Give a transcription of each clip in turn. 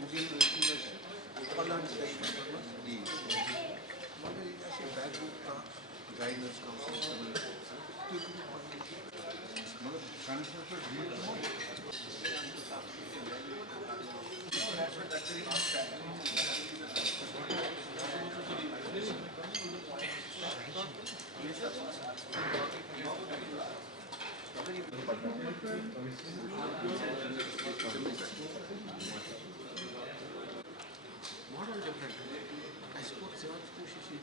Bugün falan çalışmalarımız değil. Maka असे बॅकबुक का guidance counselling मतलब transfer model different. I suppose they are pushing it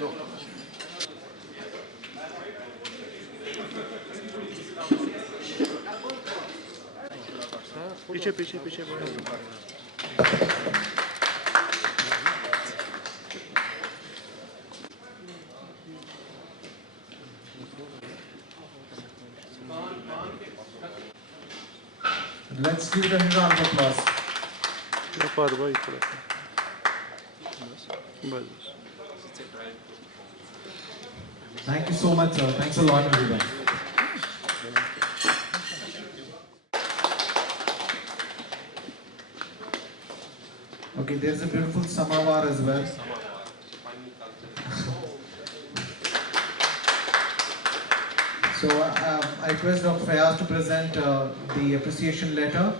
No. पीछे पीछे पीछे Let's give it a round of applause. Thank you so much, sir. Thanks a lot, everyone. Okay, there's a beautiful samovar as well. So I request Dr. Fayaz to present the appreciation letter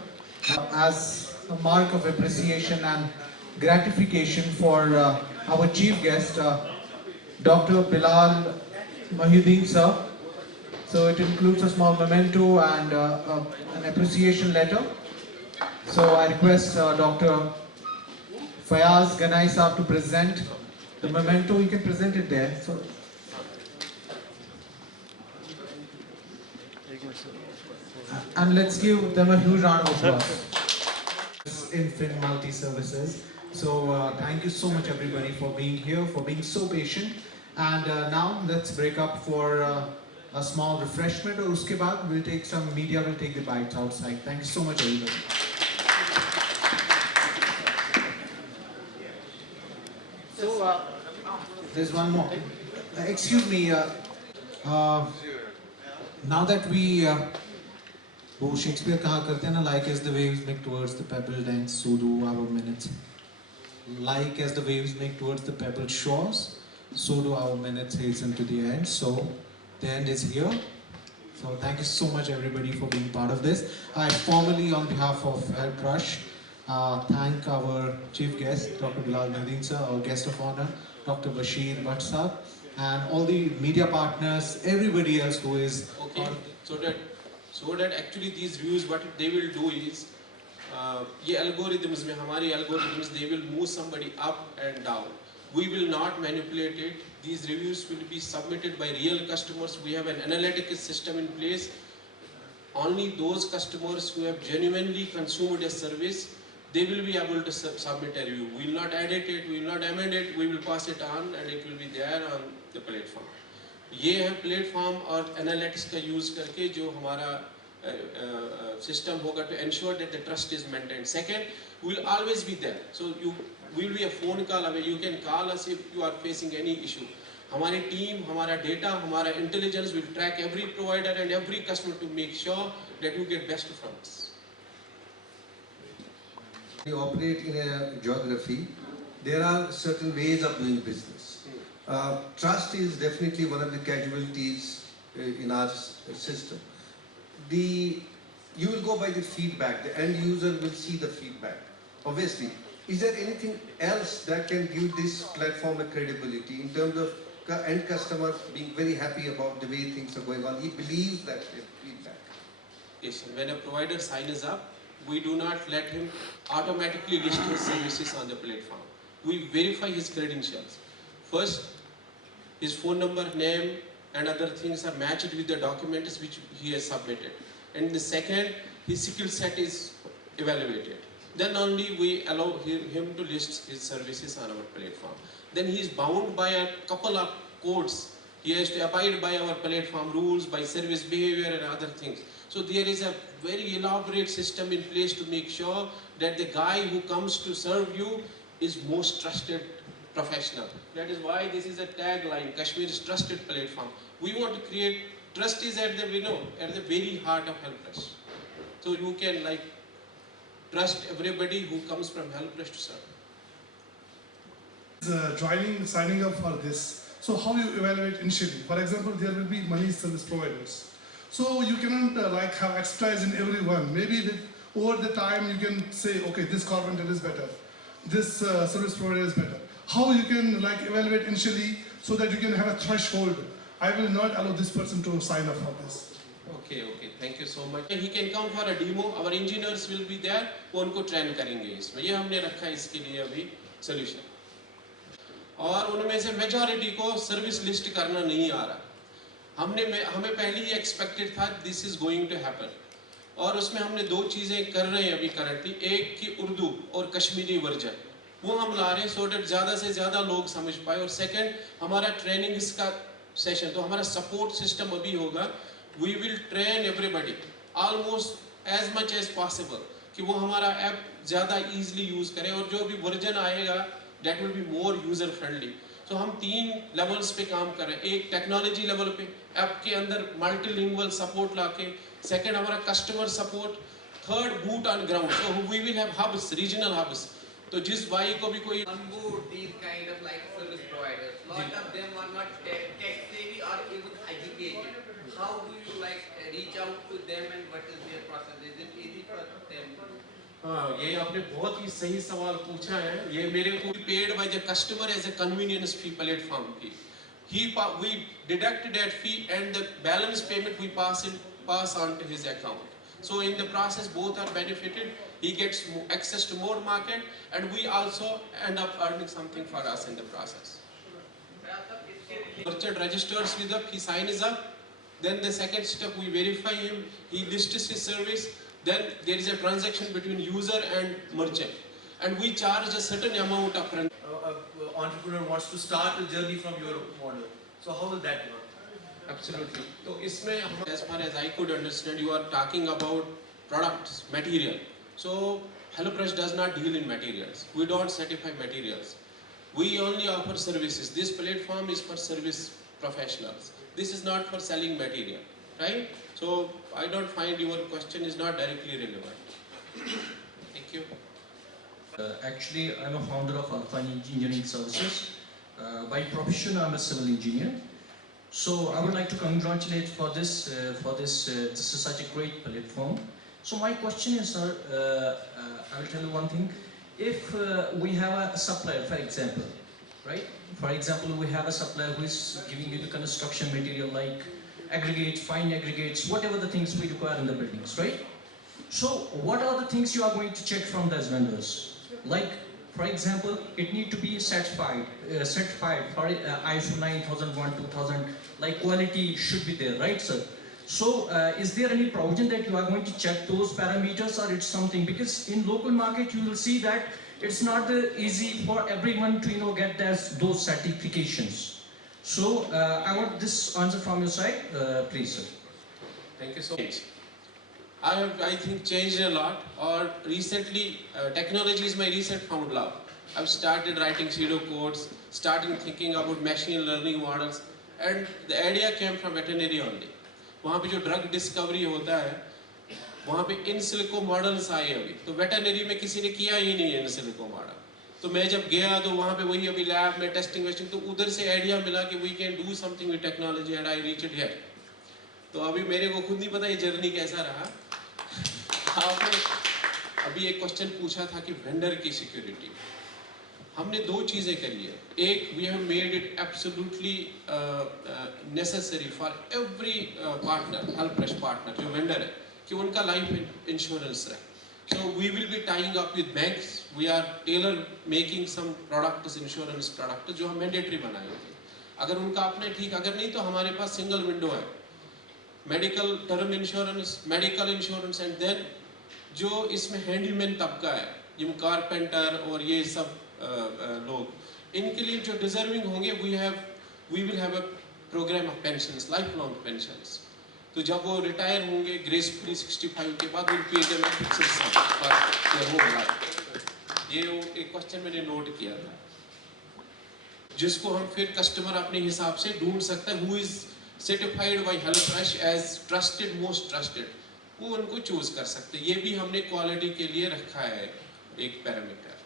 as a mark of appreciation and gratification for our chief guest, Dr. Bilal Mahiuddin sir. So it includes a small memento and an appreciation letter. So I request Dr. Fayaz Ganai sir to present the memento. You can present it there. So, and let's give them a huge round of applause. Infant Multi Services. So thank you so much everybody for being here, for being so patient. And now let's break up for a small refreshment. Or uske baad we'll take some media will take the bites outside. Thank you so much everybody. So there's one more. Excuse me. Now that we वो Shakespeare कहा करते हैं ना, like as the waves make towards the pebbled and so do our minutes. Like as the waves make towards the pebbled shores, so do our minutes hasten to the end. So the end is here. So thank you so much everybody for being part of this. I formally on behalf of Health Rush thank our chief guest, Dr. Bilal Mahiuddin sir, our guest of honor, Dr. Bashir Bhatt sir, and all the media partners, everybody else who is okay. So that actually these views what they will do is ये algorithms में हमारी algorithms they will move somebody up and down. We will not manipulate it. These reviews will be submitted by real customers. We have an analytical system in place. Only those customers who have genuinely consumed a service, they will be able to submit a review. We will not edit it, we will not amend it, we will pass it on and it will be there on the platform. ये है platform और analytics का use करके जो हमारा system होगा to ensure that the trust is maintained. Second, we will always be there. So you will be a phone call away. You can call us if you are facing any issue. हमारी team, हमारा data, हमारा intelligence will track every provider and every customer to make sure that you get best from us. We operate in a geography. There are certain ways of doing business. Trust is definitely one of the casualties in our system. You will go by the feedback. The end user will see the feedback. Obviously, is there anything else that can give this platform a credibility in terms of end customer being very happy about the way things are going on? He believes that feedback. Yes, when a provider signs up, we do not let him automatically list his services on the platform. We verify his credentials. First, his phone number, name, and other things are matched with the documents which he has submitted. And the second, his skill set is evaluated. Then only we allow him to list his services on our platform. Then he is bound by a couple of codes. He has to abide by our platform rules, by service behavior and other things. So there is a very elaborate system in place to make sure that the guy who comes to serve you is most trusted professional. That is why this is a tagline, Kashmir's trusted platform. We want to create, trust is at the, at the very heart of HelpFresh. So you can trust everybody who comes from HelpFresh to serve. Signing up for this. So how you evaluate initially? For example, there will be money service providers. So you cannot have expertise in everyone. Maybe over the time you can say, okay, this carpenter is better, this service provider is better. How you can evaluate initially so that you can have a threshold. I will not allow this person to sign up for this. Okay, thank you so much. He can come for a demo. Our engineers will be there. वो उनको train करेंगे इसमें. ये हमने रखा है इसके लिए अभी solution. और उनमें से majority को service list करना नहीं आ रहा. हमें पहले ही expected था this is going to happen. और उसमें हमने दो चीजें कर रहे हैं अभी currently. एक की उर्दू और कश्मीरी वर्जन. वो हम ला रहे हैं so that ज़्यादा से ज़्यादा लोग समझ पाए. और second हमारा training का session. तो हमारा support system अभी होगा. We will train everybody almost as much as possible कि वो हमारा ऐप ज़्यादा easily use करें और जो भी वर्जन आएगा that will be more user friendly. So हम 3 levels पे काम कर रहे हैं. एक technology level पे ऐप के अंदर multilingual support लाके, second हमारा customer support, third boot on ground. So we will have hubs, regional hubs. तो जिस भाई को भी कोई onboard these kind of service providers. Lot of them are not tech savvy or even educated. How do you reach out to them and what is their process? Is it easy for them? हाँ, ये आपने बहुत ही सही सवाल पूछा है. ये मेरे को paid by the customer as a convenience fee platform fee. We deduct that fee and the balance payment we pass on to his account. So in the process, both are benefited. He gets access to more market, and we also end up earning something for us in the process. Merchant registers with us, he signs up. Then the second step, we verify him. He lists his service. Then there is a transaction between user and merchant, and we charge a certain amount of. Entrepreneur wants to start a journey from your model. So how will that work? Absolutely. So इसमें as far as I could understand, you are talking about products, material. So HelloFresh does not deal in materials. We don't certify materials. We only offer services. This platform is for service professionals. This is not for selling material, right? So I don't find your question is not directly relevant. Thank you. Actually, I'm a founder of Alpha Engineering Services. By profession, I'm a civil engineer. So I would like to congratulate for this. This is such a great platform. So my question is, sir, I will tell you one thing. If we have a supplier, for example, right? For example, we have a supplier who is giving you the construction material like aggregates, fine aggregates, whatever the things we require in the buildings, right? So what are the things you are going to check from those vendors? Like, for example, it need to be certified for ISO 9001, 2000, like quality should be there, right, sir? So is there any provision that you are going to check those parameters, or it's something, because in local market you will see that it's not easy for everyone to get those certifications. So I want this answer from your side, please, sir. Thank you so much. I think changed a lot, or recently technology is my recent found love. I've started writing pseudo codes, started thinking about machine learning models, and the idea came from veterinary only. वहाँ पे जो drug discovery होता है, वहाँ पे in silico models आए अभी, तो वेटरनरी में किसी ने किया ही नहीं है इन सिलिको मॉडल. तो मैं जब गया तो वहाँ पे वही अभी लैब में टेस्टिंग वेस्टिंग, तो उधर से आइडिया मिला कि we can do something with technology and I reach it here. तो अभी मेरे को खुद नहीं पता ये जर्नी कैसा रहा. आपने अभी एक क्वेश्चन पूछा था कि वेंडर की सिक्योरिटी. हमने दो चीज़ें करी है. एक, we have made it absolutely necessary for every partner, HelpFresh partner जो वेंडर है, कि उनका लाइफ इंश्योरेंस रहे. So we will be tying up with banks. We are tailor making some products, insurance products जो हम mandatory बनाए थे. अगर उनका अपने ठीक, अगर नहीं तो हमारे पास सिंगल विंडो है, medical term insurance, medical insurance, and then जो इसमें हैंडीमैन तबका है, जिन कारपेंटर और ये सब लोग, इनके लिए जो डिजर्विंग होंगे, we will have a programme of pensions, life long pensions. तो जब वो रिटायर होंगे ग्रेसफुली 65 के बाद, will pay them a fixed sum for their whole life. ये वो एक क्वेश्चन मैंने नोट किया था, जिसको हम फिर कस्टमर अपने हिसाब से ढूंढ सकता है, who is certified by helpers as trusted, most trusted, वो उनको चूज कर सकते हैं। ये भी हमने क्वालिटी के लिए रखा है एक पैरामीटर।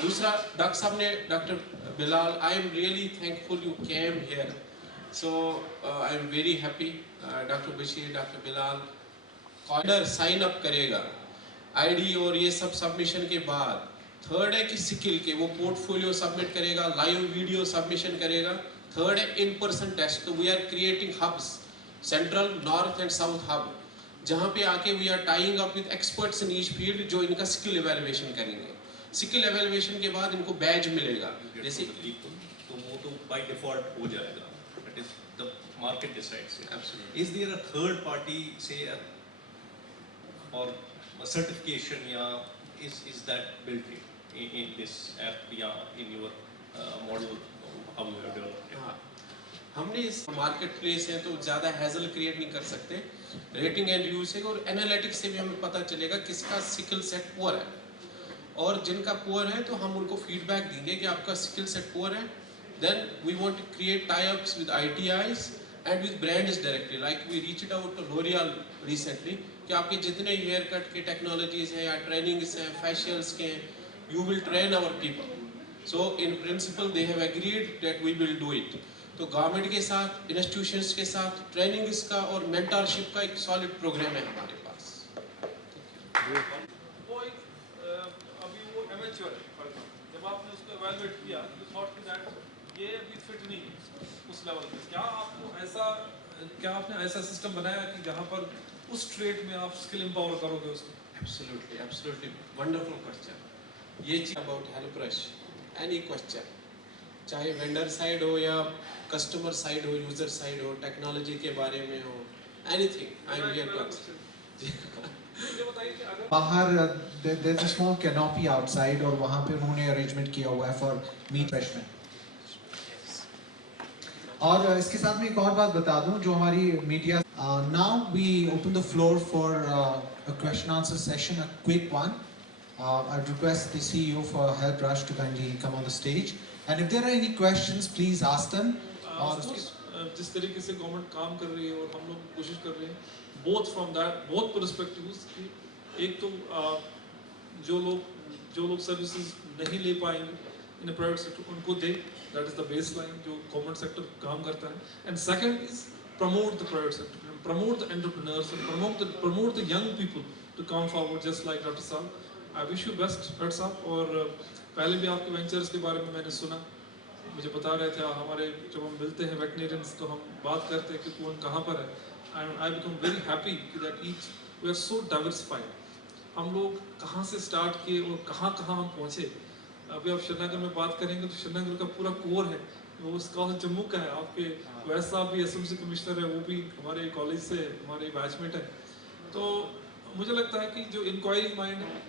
दूसरा, डॉक्टर साहब ने, doctor Bilal, I am really thankful you came here, so I am very happy. Doctor Bashir, doctor Bilal, कॉर्डर साइन अप करेगा आईडी और ये सब सबमिशन के बाद। थर्ड है कि स्किल के वो पोर्टफोलियो सबमिट करेगा, लाइव वीडियो सबमिशन करेगा। थर्ड है इन पर्सन टेस्ट। तो we are creating hubs, central, north and south hub, जहाँ पे आके we are tying up with experts in each field, जो इनका स्किल एवेल्युएशन करेंगे। स्किल एवेल्युएशन के बाद इनको बैज मिलेगा। जैसे तो वो तो बाय डिफॉल्ट हो जाएगा, that is the market decides it. Absolutely. Is there a third party से और सर्टिफिकेशन या is that built in this app या in your model how you have developed it? हाँ, हमने इस मार्केट प्लेस है तो ज़्यादा हैजल क्रिएट नहीं कर सकते। रेटिंग एंड रिव्यू से और एनालिटिक्स से भी हमें पता चलेगा किसका स्किल सेट पुअर है, और जिनका पुअर है तो हम उनको फीडबैक देंगे कि आपका स्किल सेट पुअर है। Then we want to create tie ups with ITIs and with brands directly, like we reached out to L'Oreal recently, कि आपके जितने हेयर कट के टेक्नोलॉजीज हैं या ट्रेनिंग्स हैं, फेशियल्स के हैं, you will train our people. So in principle they have agreed that we will do it. तो गवर्नमेंट के साथ, इंस्टीट्यूशंस के साथ ट्रेनिंग्स का और मेंटरशिप का एक सॉलिड प्रोग्राम है हमारे पास। वो एक अभी वो एमेच्योर है, फॉर एग्जांपल जब आपने उसको इवैल्यूएट किया, यू थॉट कि दैट ये अभी फिट नहीं है उस लेवल पे। क्या आपने ऐसा सिस्टम बनाया कि जहाँ पर उस ट्रेड में आप स्किल एम्पावर करोगे उसको? Absolutely, absolutely wonderful question. ये चीज about HelpRush, any question, चाहे वेंडर साइड हो या कस्टमर साइड हो, यूजर साइड हो, टेक्नोलॉजी के बारे में हो, anything, I am here to answer. मुझे बताइए कि अगर बाहर there's a small canopy outside और वहाँ पे उन्होंने arrangement किया हुआ है for meet freshmen। और इसके साथ में एक और बात बता दूं जो हमारी media, now we open the floor for a question answer session, a quick one. I'd request the CEO for HelpRush to kindly come on the stage, and if there are any questions, please ask them. और जिस तरीके से government काम कर रही है और हम लोग कोशिश कर रहे हैं बोथ पर्सपेक्टिव्स की, एक तो जो लोग सर्विसेज नहीं ले पाएंगे इन प्राइवेट सेक्टर उनको दे, that is the baseline जो गवर्नमेंट सेक्टर काम करता है। And second is promote the private sector, promote the entrepreneurs and promote the young people to come forward just like doctor साहब। I wish you best doctor साहब। और पहले भी आपके वेंचर्स के बारे में मैंने सुना, मुझे बता रहे थे हमारे जब हम मिलते हैं वेटनेरियंस तो हम बात करते हैं कि कौन कहाँ पर है, and I become very happy that each we are so diversified. हम लोग कहाँ से स्टार्ट किए और कहाँ कहाँ हम पहुँचे। अभी आप श्रीनगर में बात करेंगे तो श्रीनगर का पूरा कोर है वो उसका जम्मू का है। आपके वैस साहब भी SMC कमिश्नर है, वो भी हमारे कॉलेज से हमारे बैचमेट है। तो मुझे लगता है कि जो इंक्वायरी माइंड है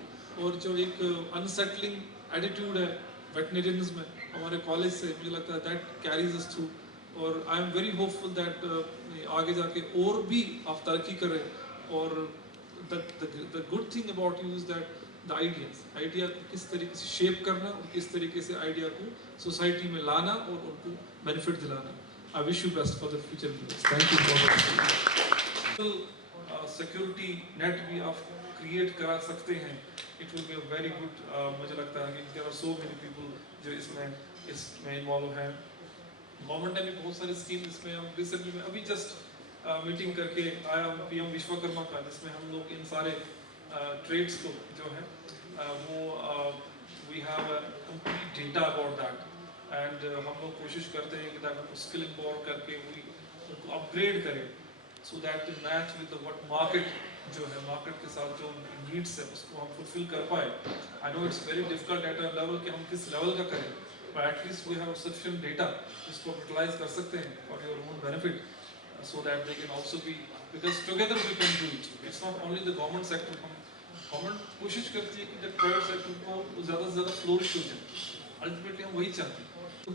और जो एक अनसेटलिंग एटीट्यूड है वेटनेरियंस में हमारे कॉलेज से, मुझे लगता है दैट कैरीज अस थ्रू। और I am very hopeful that आगे जाके और भी आप तरक्की करें। और the good thing about you is that the idea को किस तरीके से शेप करना और किस तरीके से आइडिया को सोसाइटी में लाना और उनको बेनिफिट दिलाना। I wish you best for the future. Thank you for security net भी आप क्रिएट करा सकते हैं। It will be a very good. मुझे लगता है कि there are so many people जो इसमें इन्वॉल्व हैं। गवर्नमेंट ने भी बहुत सारी स्कीम इसमें हम रिसेंटली में अभी जस्ट मीटिंग करके आया PM विश्वकर्मा का, जिसमें हम लोग इन सारे ट्रेड्स को जो है वो we have complete data about that. And हम लोग कोशिश करते हैं कि दैट उनको स्किल एम्पावर करके उनको अपग्रेड करें so that to match with what market जो है, मार्केट के साथ जो नीड्स है उसको हम फुलफिल कर पाए। I know it's very difficult at a level कि हम किस लेवल का करें, but at least we have sufficient data जिसको utilize कर सकते हैं for your own benefit, so that they can also be, because together we can do it. It's not only the government sector. Government कोशिश करती है कि private sector को ज़्यादा से ज़्यादा फ्लोरिश हो जाए, अल्टीमेटली हम वही चाहते हैं। तो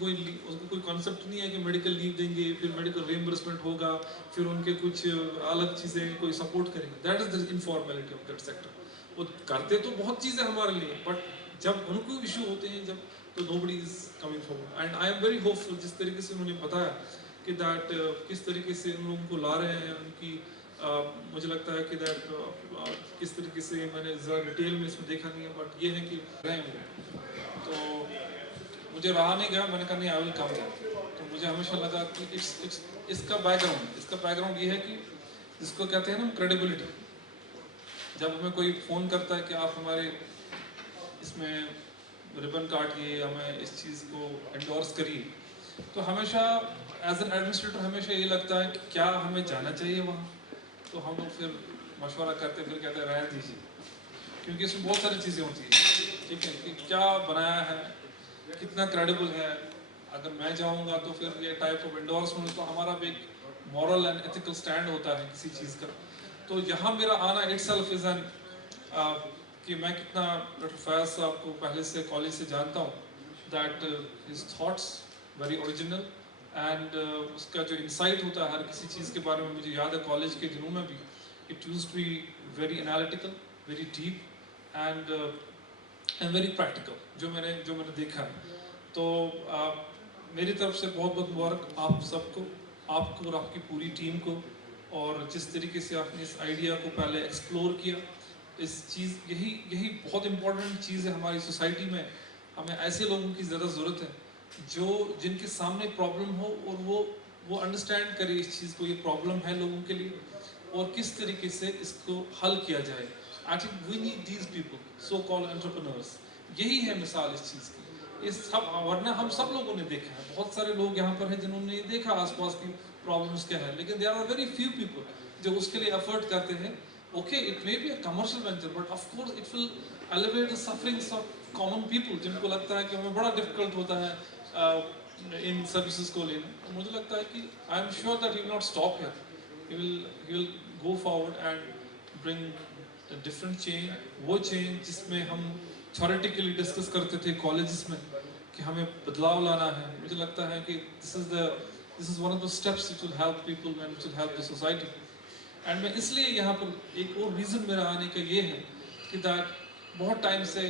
उसको कोई कॉन्सेप्ट नहीं है कि मेडिकल लीव देंगे, फिर मेडिकल रिइंबर्समेंट होगा, फिर उनके कुछ अलग चीज़ें कोई सपोर्ट करेंगे। That is the informality of that sector. वो करते तो बहुत चीज़ें हमारे लिए, बट जब उनको इशू होते हैं जब, तो nobody is coming forward. And I am very hopeful जिस तरीके से उन्होंने बताया कि दैट किस तरीके से उन लोगों को ला रहे हैं, उनकी मुझे लगता है कि दैट किस तरीके से, मैंने ज़रा डिटेल में इसमें देखा नहीं है, बट ये है कि रहे हैं। तो मुझे रहा नहीं गया, मैंने कहा नहीं आई विल कम। तो मुझे हमेशा लगा कि इसका बैकग्राउंड ये है कि जिसको कहते हैं ना क्रेडिबिलिटी। जब हमें कोई फ़ोन करता है कि आप हमारे इसमें रिबन काटिए, हमें इस चीज़ को एंडोर्स करिए, तो हमेशा एज एन एडमिनिस्ट्रेटर हमेशा ये लगता है कि क्या हमें जाना चाहिए वहाँ। तो हम लोग फिर मशवरा करते, फिर कहते हैं रहने दीजिए, क्योंकि इसमें बहुत सारी चीज़ें होती हैं, ठीक है, कि क्या बनाया है, कितना क्रेडिबल है। अगर मैं जाऊँगा तो फिर ये टाइप ऑफ एंडोर्समेंट, तो हमारा भी एक मॉरल एंड एथिकल स्टैंड होता है किसी चीज़ का। तो यहाँ मेरा आना इटसेल्फ इज़ एन कि मैं कितना डॉक्टर फैज साहब को पहले से कॉलेज से जानता हूँ, that his thoughts very original, and उसका जो इंसाइट होता है हर किसी चीज़ के बारे में, मुझे याद है कॉलेज के दिनों में भी it used to be very analytical, very deep and very practical, जो मैंने देखा है। तो मेरी तरफ से बहुत बहुत मुबारक आप सबको, आपको और आपकी पूरी टीम को, और जिस तरीके से आपने इस आइडिया को पहले एक्सप्लोर किया। इस चीज़ यही बहुत इम्पोर्टेंट चीज़ है हमारी सोसाइटी में। हमें ऐसे लोगों की ज़्यादा ज़रूरत है जो जिनके सामने प्रॉब्लम हो और वो अंडरस्टैंड करे इस चीज़ को, ये प्रॉब्लम है लोगों के लिए और किस तरीके से इसको हल किया जाए। I think we need these people, so called entrepreneurs. यही है मिसाल इस चीज़ की। इस सब, वरना हम सब लोगों ने देखा है, बहुत सारे लोग यहाँ पर हैं जिन्होंने देखा आसपास की प्रॉब्लम्स क्या है, लेकिन there are very few people जो उसके लिए एफर्ट करते हैं। Okay, it may be a commercial venture, but of course it will elevate the sufferings of common people, जिनको लगता है कि हमें बड़ा डिफिकल्ट होता है इन सर्विसेज को लेना। मुझे लगता है कि I am sure that he will not stop here, he will go forward and bring different change, वो चेंज जिसमें हम थ्योरेटिकली डिस्कस करते थे कॉलेजेस में कि हमें बदलाव लाना है। मुझे लगता है कि this is one of the steps which will help people and which will help the society. And मैं इसलिए यहाँ पर एक और रीज़न मेरा आने का ये है कि दैट बहुत टाइम से,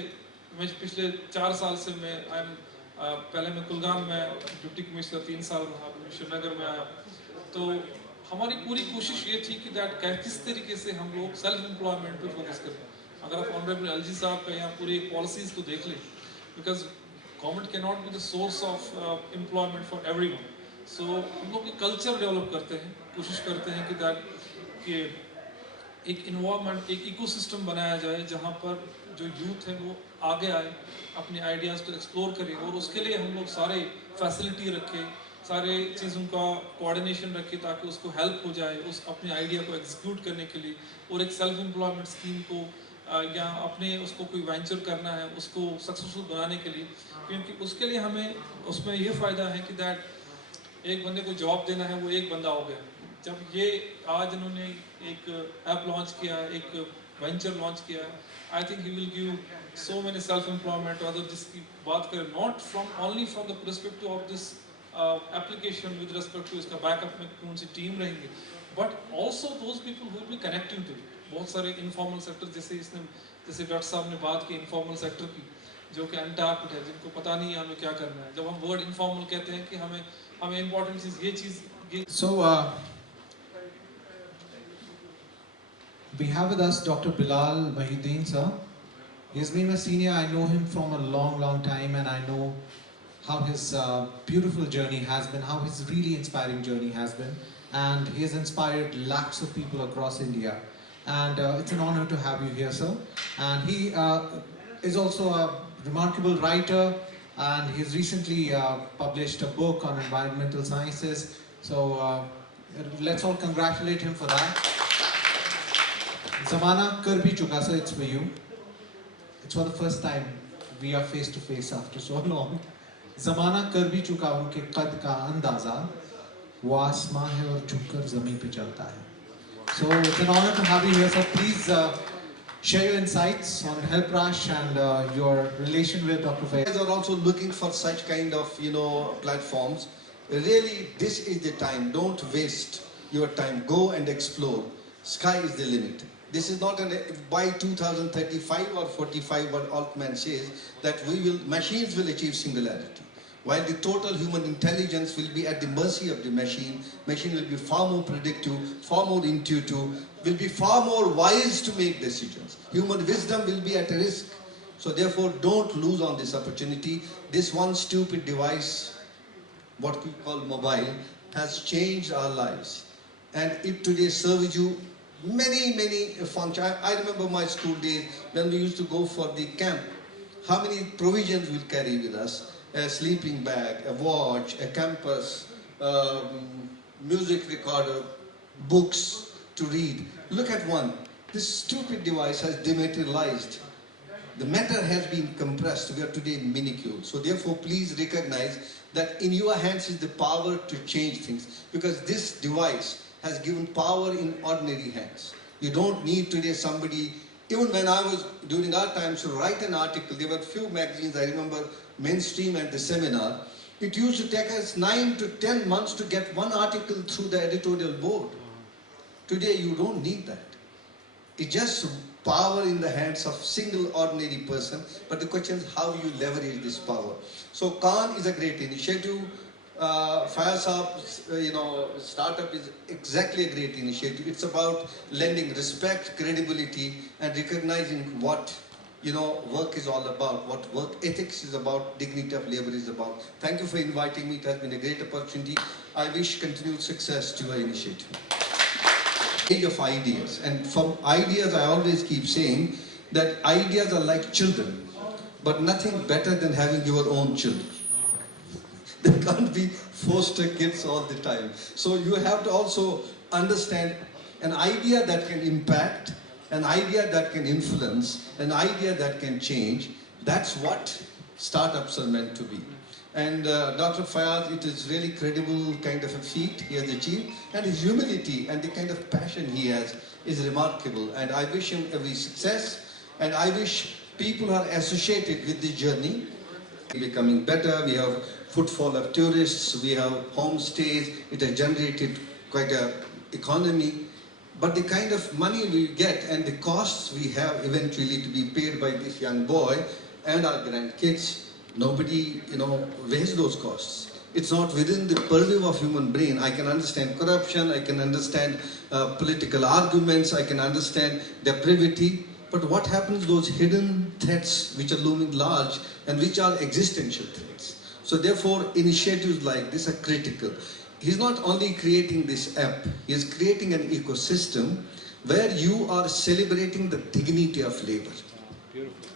मैं पिछले 4 साल से मैं पहले मैं कुलगाम में डिप्टी कमिश्नर 3 साल रहा, श्रीनगर में आया। तो हमारी पूरी कोशिश ये थी कि दैट किस तरीके से हम लोग सेल्फ एम्प्लॉयमेंट पे फोकस करें। अगर आप ऑनरेबल एलजी साहब का यहाँ पूरी पॉलिसीज़ को देख लें, because government can not be the source of employment for everyone. So हम लोग एक कल्चर डेवलप करते हैं, कोशिश करते हैं कि दैट कि एक इन्वायरमेंट, एक इकोसिस्टम बनाया जाए जहाँ पर जो यूथ है वो आगे आए, अपने आइडियाज़ को एक्सप्लोर करें, और उसके लिए हम लोग सारे फैसिलिटी रखें, सारे चीज़ों का कोऑर्डिनेशन रखें ताकि उसको हेल्प हो जाए उस अपने आइडिया को एग्जीक्यूट करने के लिए। और एक सेल्फ एम्प्लॉयमेंट स्कीम को या अपने उसको कोई वेंचर करना है उसको सक्सेसफुल बनाने के लिए, क्योंकि उसके लिए हमें उसमें ये फ़ायदा है कि दैट एक बंदे को जॉब देना है, वो एक बंदा हो गया। जब ये आज इन्होंने एक ऐप लॉन्च किया, एक वेंचर लॉन्च किया, I think he will give so many self employment. अगर जिसकी बात करें not only from the perspective of this application with respect to इसका बैकअप में कौन सी टीम रहेंगे, but also those people who will be connecting to it. बहुत सारे इनफॉर्मल सेक्टर, जैसे डॉक्टर साहब ने बात की इनफॉर्मल सेक्टर की, जो कि अनटैप्ड है, जिनको पता नहीं है हमें क्या करना है। जब हम वर्ड इनफॉर्मल कहते हैं कि हमें इम्पोर्टेंट चीज़ ये So, we have with us Dr. Bilal Mahiuddin sir. He's been a senior. I know him from a long time, and I know how his beautiful journey has been, how his really inspiring journey has been, and he has inspired lakhs of people across India. And it's an honor to have you here, sir. And he is also a remarkable writer, and he's recently published a book on environmental sciences. So let's all congratulate him for that. Zamana kar bhi chuka, sir, it's for you. It's for the first time we are face to face after so long. जमाना कर भी चुका उनके कद का अंदाजा, वो आसमां है और झुककर जमीन पे चलता है. So it's an honor to have you here. So please share your insights on Help Rush and your relation with Dr. Fayez. Guys are also looking for such kind of platforms. Really, this is the time. Don't waste your time. Go and explore. Sky is the limit. This is not by 2035 or 45 what Altman says that machines will achieve singularity. While the total human intelligence will be at the mercy of the machine will be far more predictive, far more intuitive, will be far more wise to make decisions. Human wisdom will be at risk. So therefore, don't lose on this opportunity. This one stupid device, what we call mobile, has changed our lives. And it today serves you many functions. I remember my school days when we used to go for the camp. How many provisions we'll carry with us? A sleeping bag, a watch, a compass, music recorder, books to read. Look at one. This stupid device has dematerialized. The matter has been compressed. We are today minuscule. So therefore, please recognize that in your hands is the power to change things, because this device has given power in ordinary hands. You don't need today somebody. Even when I was during our times to write an article, there were few magazines, I remember Mainstream and the Seminar. It used to take us 9 to 10 months to get one article through the editorial board. Today you don't need that. It's just power in the hands of single ordinary person, but the question is how you leverage this power. So Khan is a great initiative. Fayaz Saab's startup is exactly a great initiative. It's about lending respect, credibility, and recognizing what work is all about, what work ethics is about, dignity of labor is about. Thank you for inviting me. It has been a great opportunity. I wish continued success to your initiative. Age of ideas, and from ideas I always keep saying that ideas are like children, but nothing better than having your own children. They can't be foster kids all the time. So you have to also understand an idea that can impact, an idea that can influence, an idea that can change. That's what startups are meant to be. And Dr. Fayaz, it is really credible kind of a feat he has achieved, and his humility and the kind of passion he has is remarkable. And I wish him every success, and I wish people who are associated with this journey becoming better. We have footfall of tourists, we have homestays, it has generated quite an economy. But the kind of money we get and the costs we have eventually to be paid by this young boy and our grandkids, nobody, weighs those costs. It's not within the purview of human brain. I can understand corruption, I can understand political arguments, I can understand depravity. But what happens to those hidden threats which are looming large and which are existential threats? So therefore, initiatives like this are critical. He's not only creating this app, he is creating an ecosystem where you are celebrating the dignity of labor. Beautiful.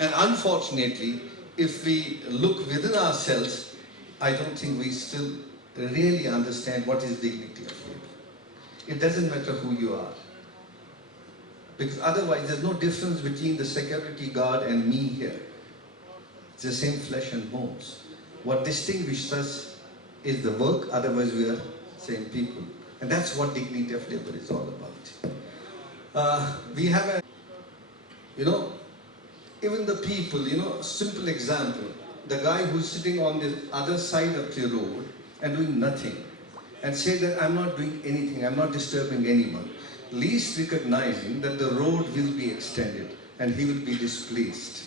And unfortunately, if we look within ourselves, I don't think we still really understand what is dignity of labor. It doesn't matter who you are. Because otherwise there's no difference between the security guard and me here. It's the same flesh and bones. What distinguishes us is the work, otherwise we are same people. And that's what dignity of labor is all about. We have a, even the people, simple example, the guy who's sitting on the other side of the road and doing nothing, and say that I'm not doing anything, I'm not disturbing anyone, least recognizing that the road will be extended and he will be displaced.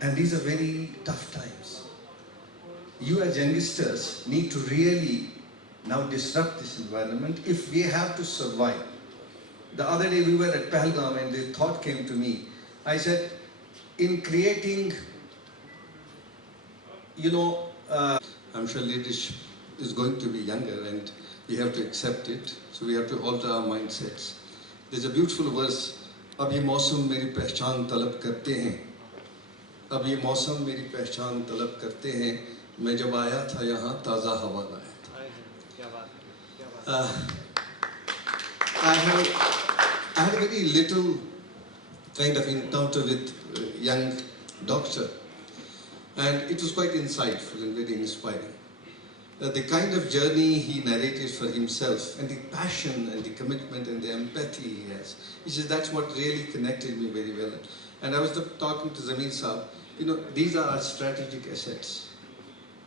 And these are very tough times. You as youngsters need to really now disrupt this environment if we have to survive. The other day we were at Pahalgam and the thought came to me. I said, in creating, I'm sure leadership is going to be younger and we have to accept it. So we have to alter our mindsets. There's a beautiful verse, अब ये मौसम मेरी पहचान तलब करते हैं, अब ये मौसम मेरी पहचान तलब करते हैं, मैं जब आया था यहाँ ताज़ा हवा लाया था. I had very little kind of encounter with a young doctor, and it was quite insightful and very inspiring. The kind of journey he narrated for himself, and the passion and the commitment and the empathy he has, he says that's what really connected me very well. And I was talking to Zameen Saab, these are our strategic assets.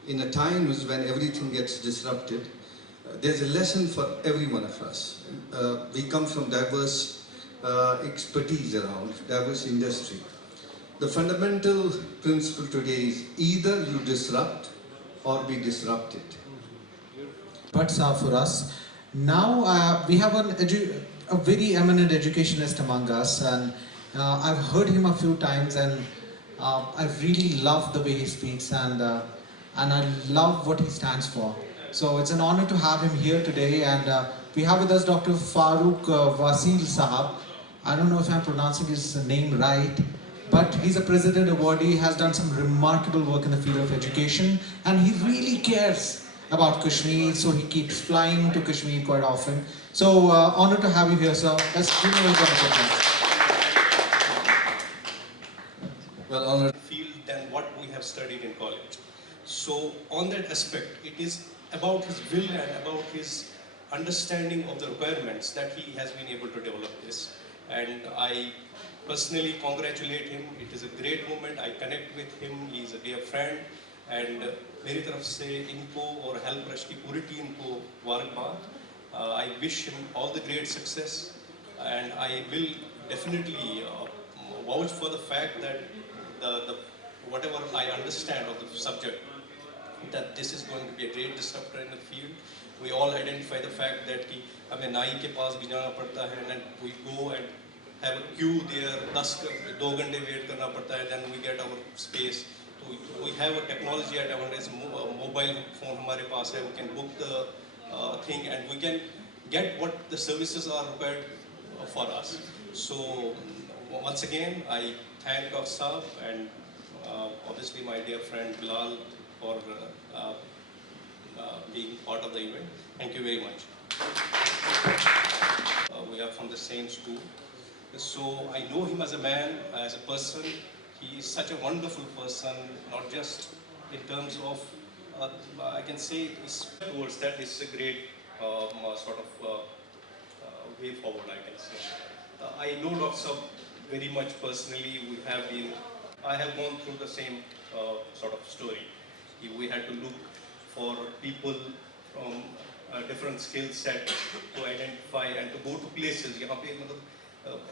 In a time when everything gets disrupted, there's a lesson for every one of us. We come from diverse expertise around, diverse industry. The fundamental principle today is either you disrupt or be disrupted. But for us, now we have a very eminent educationist among us, and I've heard him a few times, and I really love the way he speaks, and I love what he stands for. So it's an honor to have him here today, and we have with us Dr. Farooq Wasil Sahab. I don't know if I'm pronouncing his name right, but he's a President Awardee, has done some remarkable work in the field of education, and he really cares about Kashmir, so he keeps flying to Kashmir quite often. So honor to have you here, sir. Let's give him a round of applause. Well, honored. Field than what we have studied in college. So on that aspect, it is about his will and about his understanding of the requirements that he has been able to develop this. And I personally congratulate him. It is a great moment. I connect with him. He is a dear friend. And मेरी तरफ से इनको और help rush की पूरी team को मुबारकबाद. I wish him all the great success, and I will definitely vouch for the fact that the whatever I understand of the subject, that this is going to be a great disruptor in the field. We all identify the fact that कि हमें नाई के पास भी जाना पड़ता है, and we go and have a queue there, 2 घंटे wait करना पड़ता है, then we get our space. So we have a technology at our hands, mobile phone हमारे पास है, we can book the thing, and we can get what the services are required for us. So once again, I thank Dr. Saab and obviously my dear friend Bilal for being part of the event. Thank you very much. We are from the same school, so I know him as a man, as a person. He is such a wonderful person, not just in terms of, I can say, towards that is a great sort of way forward, I can say. I know Dr. Saab very much personally. I have gone through the same sort of story. We had to look for people from a different skill set to identify and to go to places.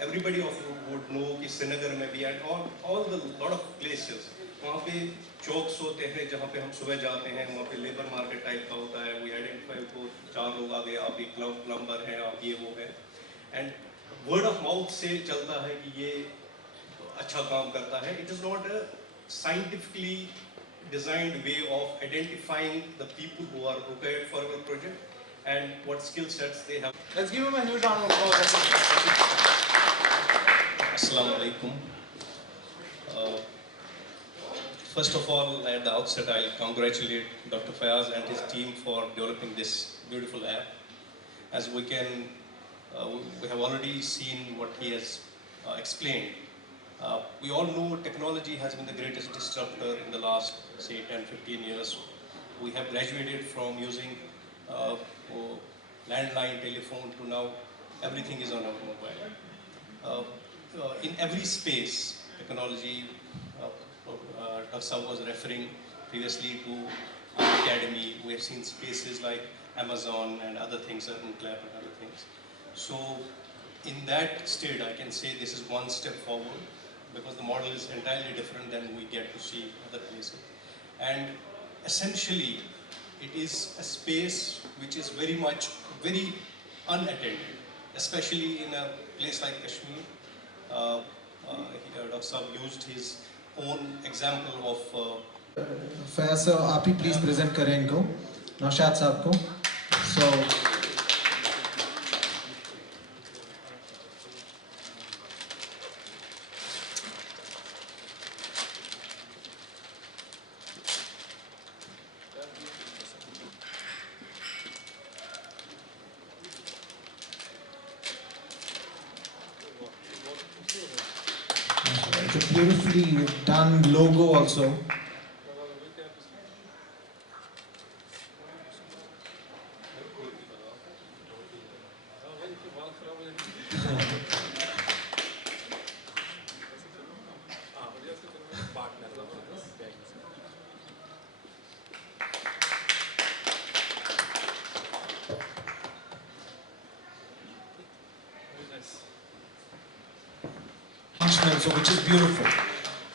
Everybody of you would know कि श्रीनगर में भी and all the lot of places वहाँ पे chokes होते हैं जहाँ पे हम सुबह जाते हैं, वहाँ पे लेबर मार्केट टाइप का होता है. We identify को 4 लोग आ गए, आप एक प्लम्बर हैं, आप ये वो हैं, and word of mouth से चलता है कि ये अच्छा काम करता है. It is not a scientifically designed way of identifying the people who are prepared for your project and what skill sets they have. Let's give him a huge round of applause. Assalamu alaikum. First of all, at the outset, I'll congratulate Dr. Fayaz and his team for developing this beautiful app. As we have already seen what he has explained. We all know technology has been the greatest disruptor in the last, say, 10-15 years. We have graduated from using landline telephone to now everything is on our mobile. In every space, technology, Dr. Saab was referring previously to our academy. We have seen spaces like Amazon and other things, CLAP and other things. So in that state, I can say this is one step forward because the model is entirely different than we get to see other places. And essentially, it is a space which is very unattended, especially in a place like Kashmir. Dr. Saab used his own example of Fayaz sir, आप ही please present करें इनको, नौशाद साहब को. So beautifully done logo also. Huntsman, so which is beautiful.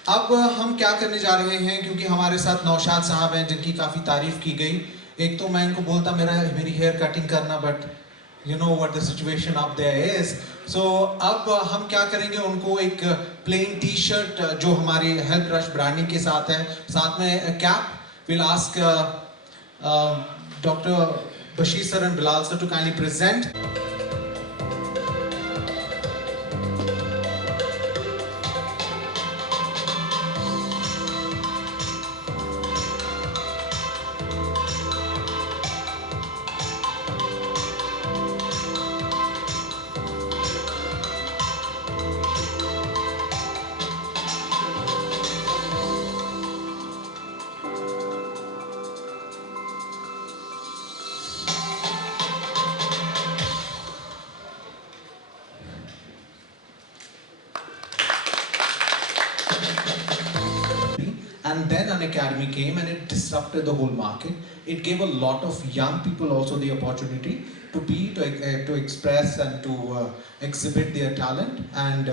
अब हम क्या करने जा रहे हैं, क्योंकि हमारे साथ नौशाद साहब हैं जिनकी काफ़ी तारीफ की गई. एक तो मैं इनको बोलता मेरी हेयर कटिंग करना, but you know what the situation up there is. So अब हम क्या करेंगे, उनको एक plain t-shirt जो हमारी हेल्प रश ब्रांडिंग के साथ है, साथ में cap. We'll ask Dr. Bashir sir and Bilal sir to kindly present. And then an academy came and it disrupted the whole market. It gave a lot of young people also the opportunity to express and to exhibit their talent. And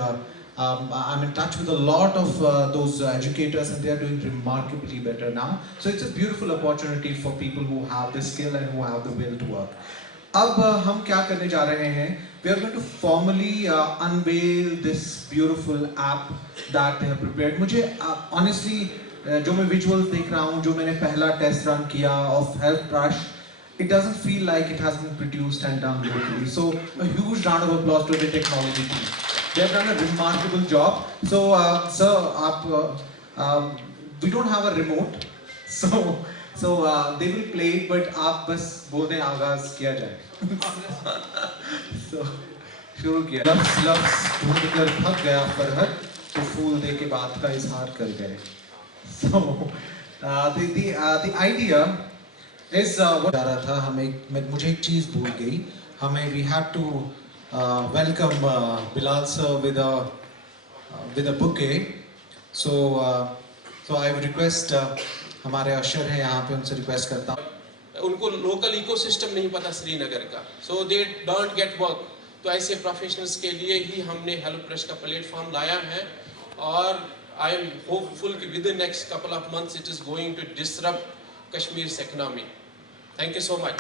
I'm in touch with a lot of those educators, and they are doing remarkably better now. So it's a beautiful opportunity for people who have the skill and who have the will to work. अब हम क्या करने जा रहे हैं? We are going to formally unveil this beautiful app that they have prepared. मुझे honestly जो मैं visuals देख रहा हूँ, जो मैंने पहला test run किया of Health Rush, it doesn't feel like it has been produced and done locally. So a huge round of applause to the technology team. They have done a remarkable job. So sir, we don't have a remote, so they will play it, but आप बस बोल दें आगाज किया जाए. So शुरू किया. लफ्ज़ ढूंढ कर थक गया फरहद, तो फूल दे के बात का इजहार कर गए. So the idea is what जा रहा था, मुझे एक चीज़ भूल गई. we had to welcome Bilal sir with a bouquet. So I would request हमारे अशर हैं यहाँ पे, उनसे रिक्वेस्ट करता हूँ. उनको लोकल इकोसिस्टम नहीं पता श्रीनगर का, सो दे डोंट गेट वर्क. तो ऐसे प्रोफेशनल्स के लिए ही हमने हेल्प रश का प्लेटफॉर्म लाया है, और आई एम होपफुल कि within next couple of months it is going to disrupt Kashmir's economy. Thank you so much.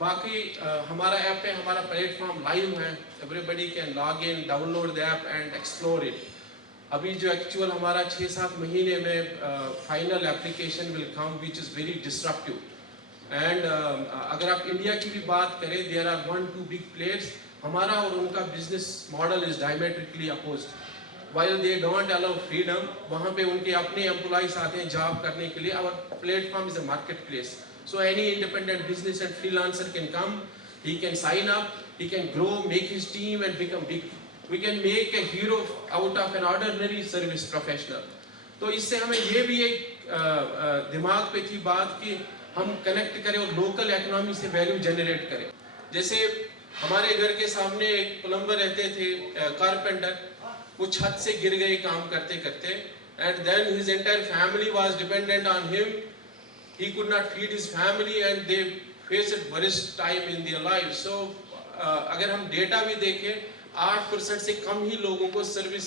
बाकी हमारा ऐप पे हमारा प्लेटफॉर्म लाइव है. Everybody can log in, download the app and explore it. अभी जो actual हमारा 6-7 महीने में final application will come which is very disruptive. And अगर आप इंडिया की भी बात करें, देयर आर 1-2 बिग प्लेयर्स. हमारा और उनका business model is diametrically opposed. While they don't allow freedom, वहाँ पे उनके अपने एम्प्लॉइज आते हैं जॉब करने के लिए. Our platform is a market place, so any independent business and freelancer can come, he can sign up, he can grow, make his team and become big. We can make a hero out of an ordinary service professional. तो इससे हमें ये भी एक दिमाग पे थी बात कि हम कनेक्ट करें और लोकल इकोनॉमी से वैल्यू जनरेट करें. जैसे हमारे घर के सामने एक प्लम्बर रहते थे, कारपेंटर. वो छत से गिर गए काम करते करते, and then his entire family was dependent on him. He could not feed his family and they faced worst time in their lives. So अगर हम डेटा भी देखें, 8% से कम ही लोगों को सर्विस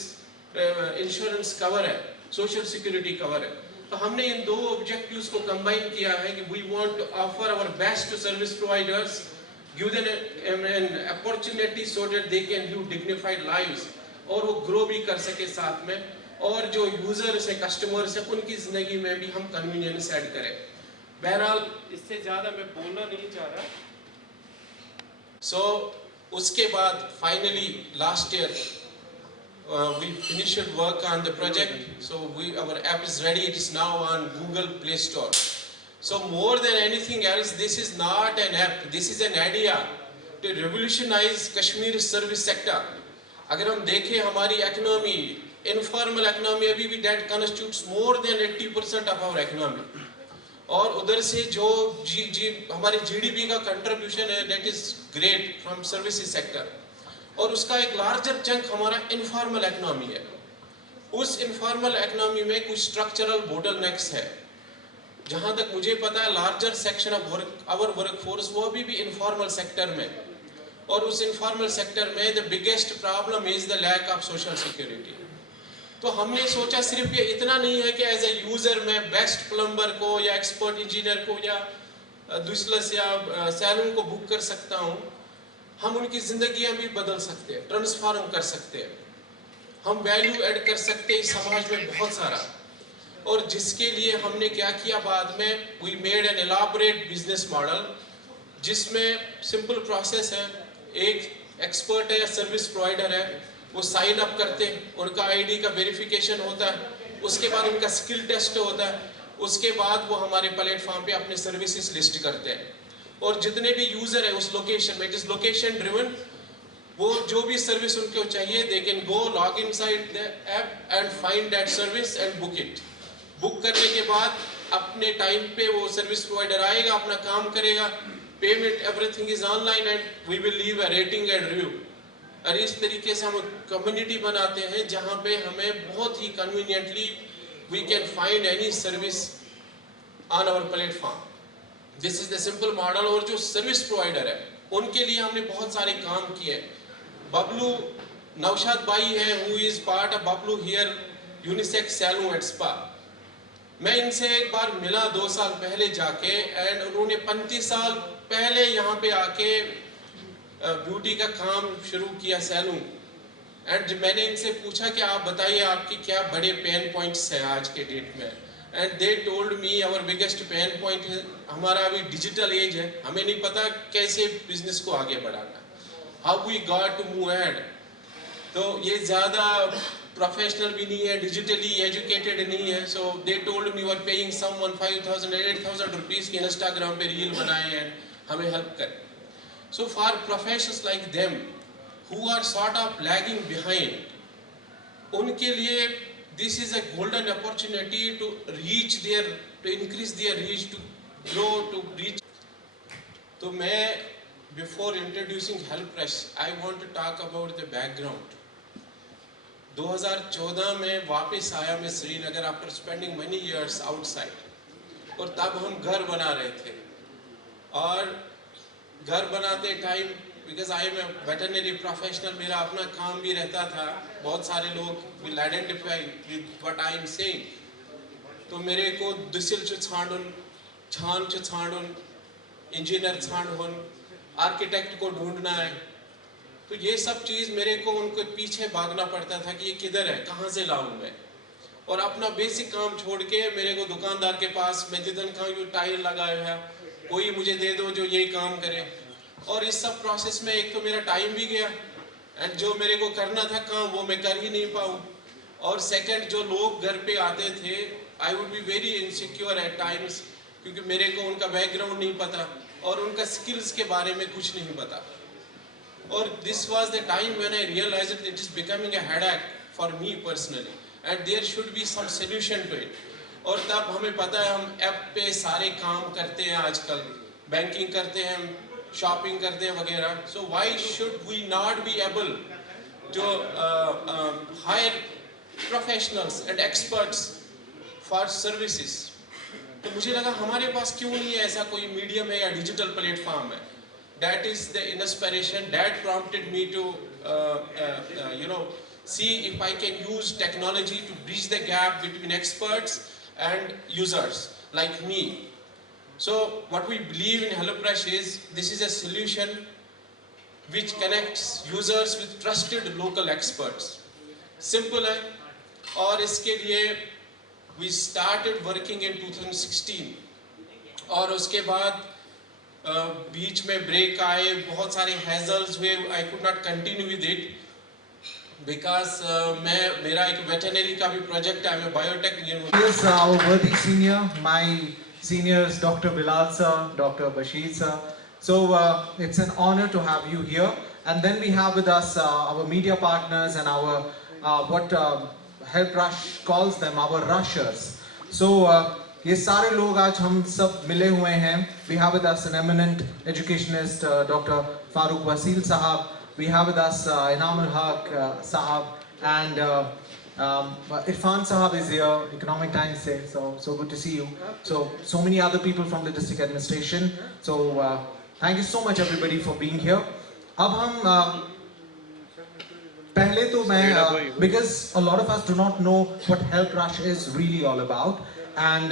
इंश्योरेंस कवर है, सोशल सिक्योरिटी कवर है. तो हमने इन दो ऑब्जेक्टिव्स को कंबाइन किया है कि we want to offer our best to service providers, give them an opportunity so that they can live dignified lives, और वो ग्रो भी कर सके साथ में, और जो यूजर्स है, कस्टमर्स है, उनकी जिंदगी में भी हम कन्वीनियंस ऐड करें. बहरहाल इससे ज़्यादा मैं बोलना नहीं चाह रहा. So उसके बाद finally last year we finished work on the project. So our app is ready. It is now on Google Play Store. So more than anything else, this is not an app. This is an idea to revolutionize Kashmir's service sector. अगर हम देखें हमारी economy, informal economy अभी भी that constitutes more than 80% of our economy, और उधर से जो हमारे जीडीपी का कंट्रीब्यूशन है that is great from services sector, और उसका एक लार्जर चंक हमारा इनफॉर्मल इकोनॉमी है। उस इनफॉर्मल इकोनॉमी में कुछ स्ट्रक्चरल बोटलनेक्स है। जहां तक मुझे पता है larger section of our workforce वो अभी भी इनफॉर्मल सेक्टर में, और उस इनफॉर्मल सेक्टर में the biggest problem is the lack of social security. तो हमने सोचा सिर्फ ये इतना नहीं है कि एज ए यूजर मैं बेस्ट प्लम्बर को या एक्सपर्ट इंजीनियर को या दुसलस या सैलून को बुक कर सकता हूँ, हम उनकी जिंदगियां भी बदल सकते हैं, ट्रांसफॉर्म कर सकते हैं, हम वैल्यू ऐड कर सकते हैं समाज में बहुत सारा। और जिसके लिए हमने क्या किया बाद में, we made an elaborate business model जिसमें सिंपल प्रोसेस है, एक एक्सपर्ट है या सर्विस प्रोवाइडर है, वो साइन अप करते हैं, उनका आईडी का वेरिफिकेशन होता है, उसके बाद उनका स्किल टेस्ट होता है, उसके बाद वो हमारे प्लेटफॉर्म पे अपने सर्विसेज लिस्ट करते हैं, और जितने भी यूजर है उस लोकेशन में, इट इज लोकेशन ड्रिवन, वो जो भी सर्विस उनको चाहिए they can go log inside the app and find that service and book it. Book करने के बाद अपने टाइम पे वो सर्विस प्रोवाइडर आएगा, अपना काम करेगा, payment everything is online and we will leave a rating and review. और इस तरीके से हम कम्युनिटी बनाते हैं जहाँ पे हमें बहुत ही conveniently we can find any service on our platform. This is the simple model. और जो सर्विस प्रोवाइडर है उनके लिए हमने बहुत सारे काम किए हैं। बबलू नौशाद भाई है, who is part of Bablu hair unisex salon and spa. मैं इनसे एक बार मिला 2 साल पहले जाके, एंड उन्होंने 35 साल पहले यहाँ पे आके ब्यूटी का काम शुरू किया सैलून। एंड मैंने इनसे पूछा कि आप बताइए आपकी क्या बड़े पेन पॉइंट्स हैं आज के डेट में, and they told me our biggest pain point है हमारा अभी डिजिटल एज है, हमें नहीं पता कैसे बिजनेस को आगे बढ़ाना, how we got to move ahead. तो ये ज़्यादा प्रोफेशनल भी नहीं है, डिजिटली एजुकेटेड नहीं है, so they told me were paying someone 5,000 8,000 rupees की इंस्टाग्राम पे रील बनाए एंड हमें हेल्प करें। So for professions like them who are sort of lagging behind, उनके लिए this is a golden opportunity to reach their, to increase their reach, to grow, to reach. तो मैं before introducing HelpFresh, I want to talk about the background. 2014 में वापस आया मैं Srinagar after spending many years outside, और तब हम घर बना रहे थे, और घर बनाते time because I am a veterinary professional, मेरा अपना काम भी रहता था, बहुत सारे लोग will identify with what I am saying. तो मेरे को दुसिल छांडुन, छान छांडुन, इंजीनियर छांडुन, आर्किटेक्ट को ढूंढना है, तो ये सब चीज़ मेरे को उनके पीछे भागना पड़ता था कि ये किधर है, कहाँ से लाऊं मैं, और अपना बेसिक काम छोड़ के मेरे को दुकानदार के पास मैं जितन का जो टाइल लगाया है कोई मुझे दे दो जो यही काम करे। और इस सब प्रोसेस में एक तो मेरा टाइम भी गया, एंड जो मेरे को करना था काम वो मैं कर ही नहीं पाऊँ, और सेकंड जो लोग घर पे आते थे I would be very insecure at times, क्योंकि मेरे को उनका बैकग्राउंड नहीं पता और उनका स्किल्स के बारे में कुछ नहीं पता। और this was the time when I realised it is becoming a headache for me personally and there should be some solution to it. और तब हमें पता है हम ऐप पे सारे काम करते हैं, आजकल बैंकिंग करते हैं, शॉपिंग करते हैं वगैरह, so why should we not be able to hire professionals and experts for services. तो मुझे लगा हमारे पास क्यों नहीं है ऐसा कोई मीडियम है या डिजिटल प्लेटफॉर्म है। That is the inspiration that prompted me to see if I can use technology to bridge the gap between experts and users like me. So what we believe in HelloFresh is this is a solution which connects users with trusted local experts. Simple है, और इसके लिए we started working in 2016, और उसके बाद बीच में break आए, बहुत सारे हैजल्स हुए, I could not continue with it because मेरा एक वेटरनरी का भी प्रोजेक्ट है, मैं biotech. Yes, our worthy senior, my seniors, Dr. Bilal sir, Dr. Bashir sir. So it's an honor to have you here, And then we have with us our media partners and our what Help Rush calls them, our rushers. So ये सारे लोग आज हम सब मिले हुए हैं. We have with us an eminent educationist, Dr. Farooq Wasil Sahab. We have with us Inam al-Haq Sahab, and Irfan Sahab is here, Economic Times se. So good to see you. So many other people from the district administration. So thank you so much everybody for being here. अब हम पहले तो मैं because a lot of us do not know what Help Rush is really all about, and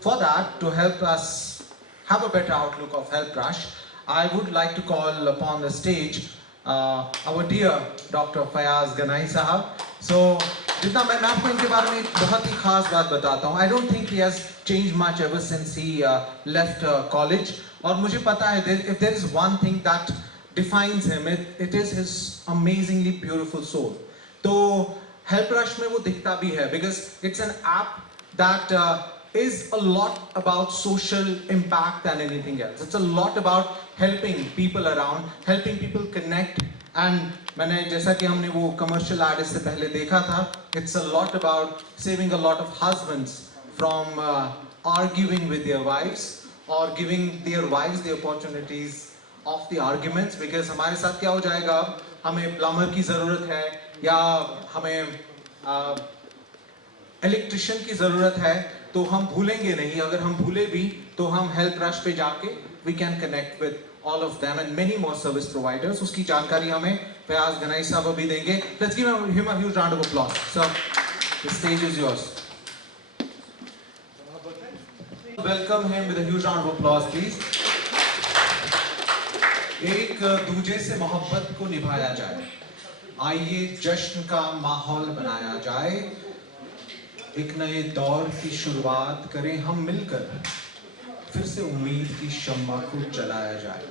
for that, to help us have a better outlook of Help Rush, I would like to call upon the stage our dear Dr. Fayaz Ganai Sahab. So जितना मैं आपको इनके बारे में एक बहुत ही खास बात बताता हूँ. I don't think he has changed much ever since he left college. और मुझे पता है if there is one thing that defines him, it is his amazingly beautiful soul. तो Help Rush में वो दिखता भी है because it's an app that is a lot about social impact than anything else. It's a lot about helping people around, helping people connect. And मैंने जैसा कि हमने वो commercial ad इससे पहले देखा था, it's a lot about saving a lot of husbands from arguing with their wives or giving their wives the opportunities of the arguments. Because हमारे साथ क्या हो जाएगा, हमें plumber की ज़रूरत है या हमें इलेक्ट्रिशियन की ज़रूरत है, तो हम भूलेंगे नहीं. अगर हम भूले भी तो हम Help Rush पे जाके we can connect with all of them and many more service providers. उसकी जानकारी हमें फयाज गनाई साहब अभी देंगे. Let's give him a huge round of applause. Sir, the stage is yours. Welcome him with a huge round of applause, please. एक दूजे से मोहब्बत को निभाया जाए, आइए जश्न का माहौल बनाया जाए, एक नए दौर की शुरुआत करें हम मिलकर, फिर से उम्मीद की शम्मा को जलाया जाए.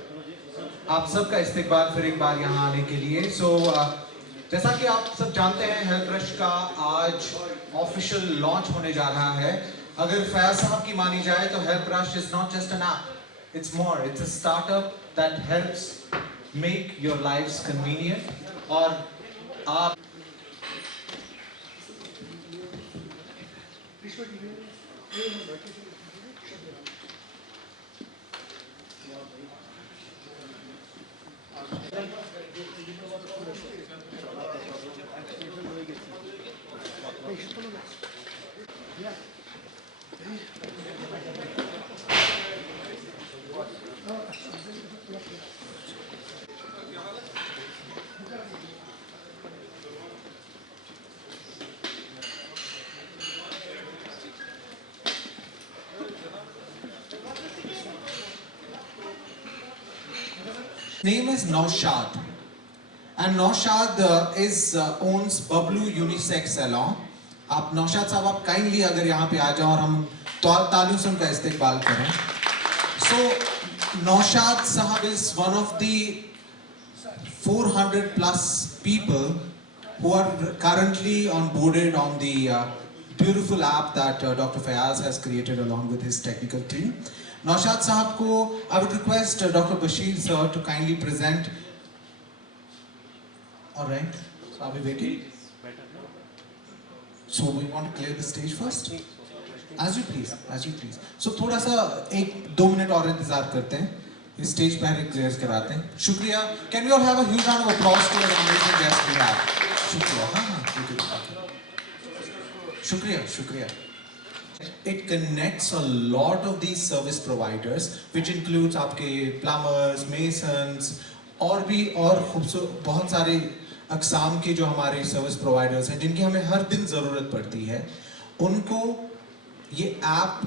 आप सबका इस्तकबाल फिर एक बार यहाँ आने के लिए. जैसा कि आप सब जानते हैं, Help Rush का आज ऑफिशियल लॉन्च होने जा रहा है. अगर फयाज साहब की मानी जाए तो Help Rush is not just an app, it's more, it's a startup that helps make your lives convenient. और आप name is Naushad, and Naushad owns Bablu Unisex Salon. आप नौशाद साहब आप काइंडली अगर यहाँ पे आ जाओ और हम तालियों से उनका इस्तेकबाल करें. So Naushad साहब is one of the 400 plus people who are currently onboarded on the beautiful app that Dr. Fayaz has created along with his technical team. Naushad Sahab ko, I would request Dr. Bashir sir to kindly present. All right, so are we waiting? So we want to clear the stage first? As you please, as you please. So थोड़ा सा 1-2 minute और इंतजार करते हैं. इस stage पर clear कराते हैं. शुक्रिया. Can we all have a huge round of applause to the amazing guests we have? शुक्रिया. हाँ. शुक्रिया, शुक्रिया. It connects a lot of these service providers, which includes आपके plumbers, masons, और भी और खूबसूरत बहुत सारे अक़साम के जो हमारे सर्विस प्रोवाइडर्स हैं जिनकी हमें हर दिन ज़रूरत पड़ती है, उनको ये ऐप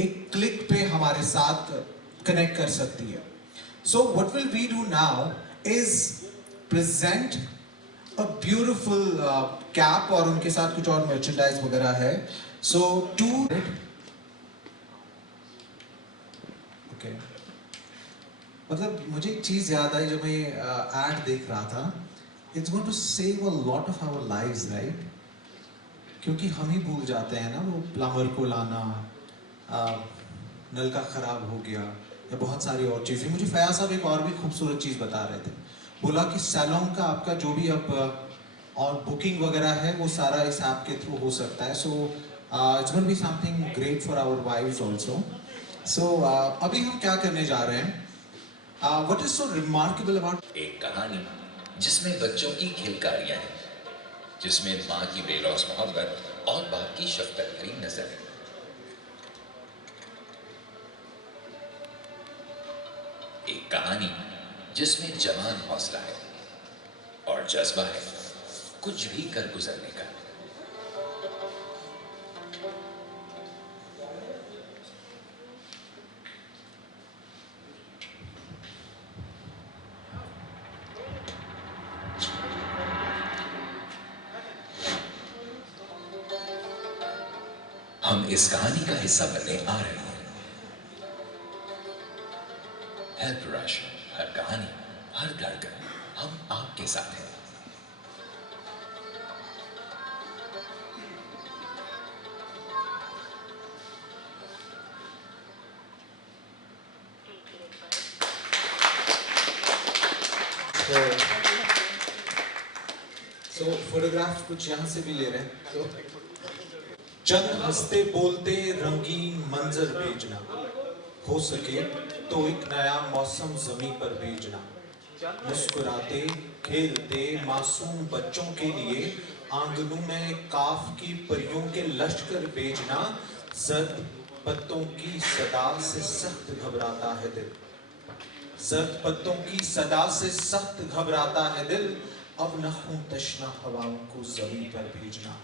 एक क्लिक पे हमारे साथ कनेक्ट कर सकती है. So what will we do now is present a beautiful cap और उनके साथ कुछ और merchandise वगैरह है. So okay. मतलब मुझे एक चीज़ याद आई जब मैं ऐड देख रहा था. It's going to save a lot of our lives, right? क्योंकि हम ही भूल जाते हैं ना वो प्लम्बर को लाना, नल का ख़राब हो गया या बहुत सारी और चीज़ें. मुझे फयाज साहब एक और भी खूबसूरत चीज़ बता रहे थे. बोला कि सैलून का आपका जो भी अब और बुकिंग वगैरह है वो सारा इस ऐप के थ्रू हो सकता है. So it's going to be something great for our wives also. So अभी हम क्या करने जा रहे हैं? What is so remarkable about एक कहानी जिसमें बच्चों की खिलकारियां हैं, जिसमें माँ की बेलौस मोहब्बत और बाप की शफकत भरी नजर है. एक कहानी जिसमें जवान हौसला है और जज्बा है कुछ भी कर गुजरने का. हम इस कहानी का हिस्सा बनने आ रहे हैं. हेल्प रश, हर कहानी, हर धड़कन, हम आपके साथ हैं. सो फोटोग्राफ कुछ यहाँ से भी ले रहे हैं. तो चंद हंसते बोलते रंगीन मंजर भेजना, हो सके तो एक नया मौसम जमीन पर भेजना. मुस्कुराते खेलते मासूम बच्चों के लिए आंगनों में काफ की परियों के लश्कर भेजना. जर्द पत्तों की सदा से सख्त घबराता है दिल. जर्द पत्तों की सदा से सख्त घबराता है दिल. अब न हूं तश्ना हवाओं को जमीन पर भेजना.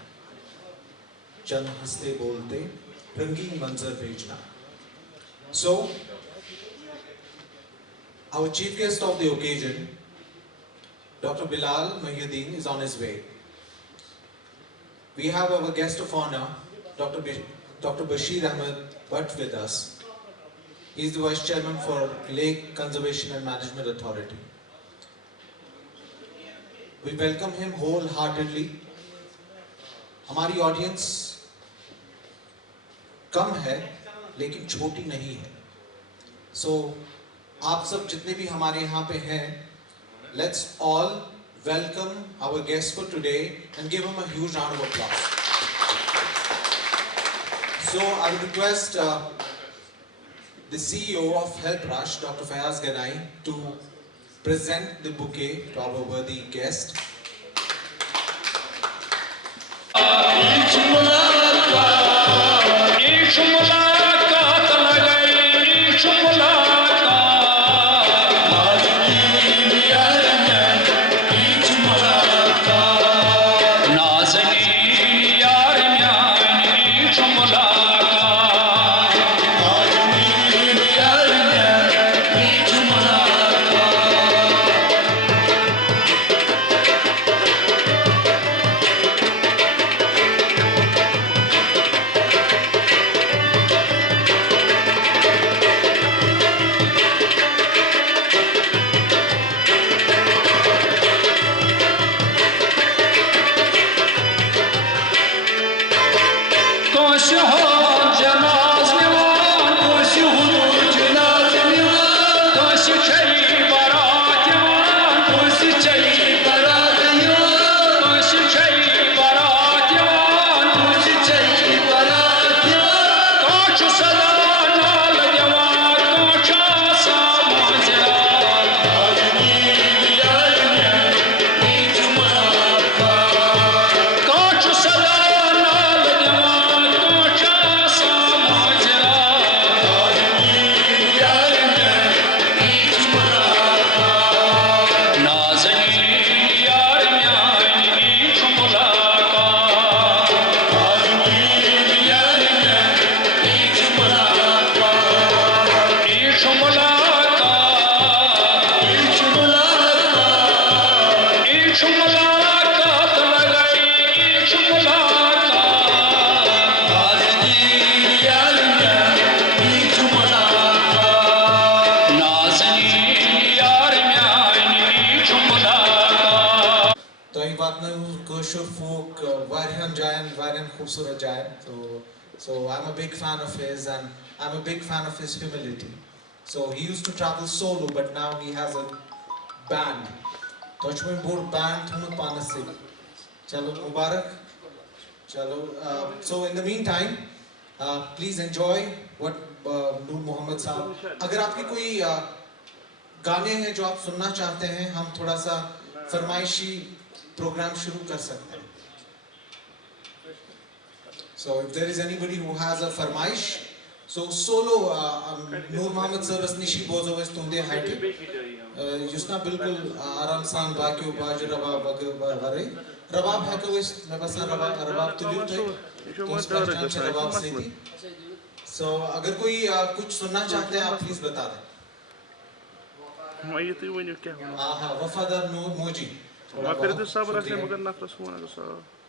चंद हंसते बोलते रंगीन मंजर भेजना. So, our chief guest of the occasion, Dr. Bilal Mahyuddin, is on his way. We have our guest of honor, Dr. Bashir Ahmed Bhatt with us. He is the Vice Chairman for Lake Conservation and Management Authority. We welcome him wholeheartedly. हमारी audience कम है लेकिन छोटी नहीं है. सो आप सब जितने भी हमारे यहाँ पे हैं, let's all welcome our guest for today and give him a huge round of applause. So I would request the CEO of HelpRush, Dr. Fayaz Ganai, to present the bouquet to our worthy guest. So I'm a big fan of his, and I'm a big fan of his humility. So he used to travel solo, but now he has a band Touchman board band thumut panasib. Chalo Mubarak. Chalo. So in the meantime, please enjoy what Noor Mohammed साहब. अगर आपकी कोई गाने हैं जो आप सुनना चाहते हैं, हम थोड़ा सा फरमाइशी प्रोग्राम शुरू कर सकते हैं. So if there is anybody who has a farmaish, so solo Noor Mohammed sir asnishi bozo wes tunde haiti. Yusna bilkul aram san bakyo baj rabab gare. Rabab है तो इस मैं बस rabab तुलियो तो इस पहचान से rabab से थी. So अगर कोई कुछ सुनना चाहते हैं आप प्लीज बता दें. हाँ वफादार मोजी.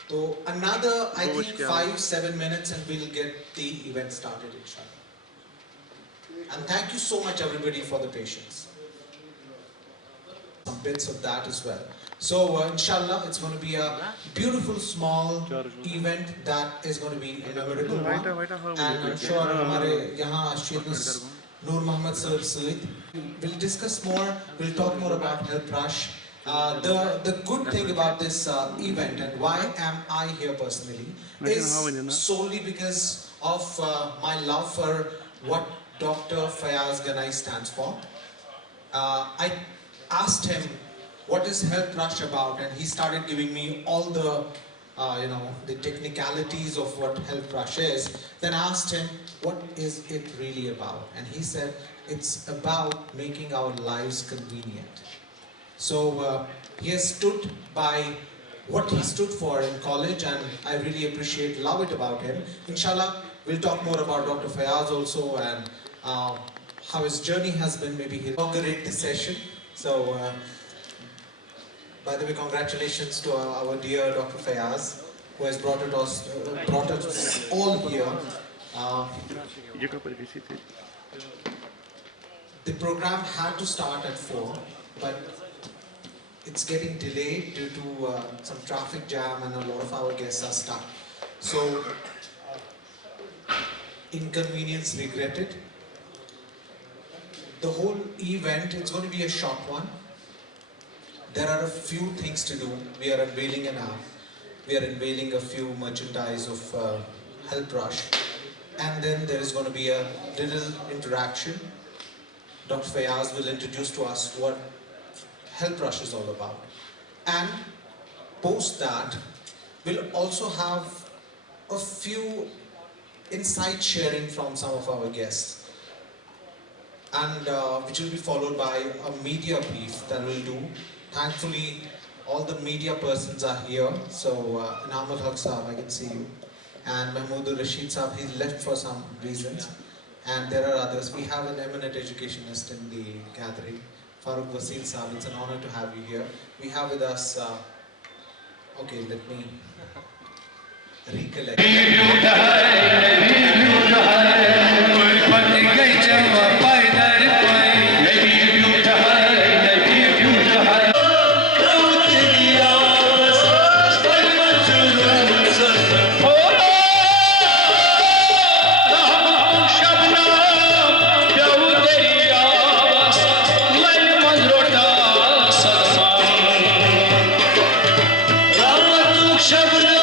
So another, I think 5-7 minutes and we'll get the event started inshallah. And thank you so much everybody for the patience. Some bits of that as well. So inshallah it's going to be a beautiful small event that is going to be a memorable one. And I'm sure हमारे यहाँ Sheikh Noor Mohammed sir will discuss more, we'll talk more about Health Rush. The good thing about this event and why am I here personally is solely because of my love for what Dr. Fayaz Ganai stands for. I asked him what is Health Rush about, and he started giving me all the the technicalities of what Health Rush is. Then I asked him what is it really about, and he said it's about making our lives convenient. So he has stood by what he stood for in college, and I really love it about him. Inshallah, we'll talk more about Dr. Fayaz also and how his journey has been. Maybe he'll inaugurate this session. So, by the way, congratulations to our dear Dr. Fayaz, who has brought us all here. The program had to start at 4, but it's getting delayed due to some traffic jam and a lot of our guests are stuck. So, inconvenience regretted. The whole event, it's going to be a short one. There are a few things to do. We are unveiling an app. We are unveiling a few merchandise of Health Rush. And then there is going to be a little interaction. Dr. Fayaz will introduce to us what Health Rush is all about. And post that, we'll also have a few insight sharing from some of our guests. And which will be followed by a media brief that we'll do. Thankfully, all the media persons are here. So, Inamul Haq Saab, I can see you. And Mahmood Rashid Saab, he left for some reasons. And there are others. We have an eminent educationist in the gathering. Farooq Wasil Saab, it's an honor to have you here. We have with us, okay, let me recollect. Shabna,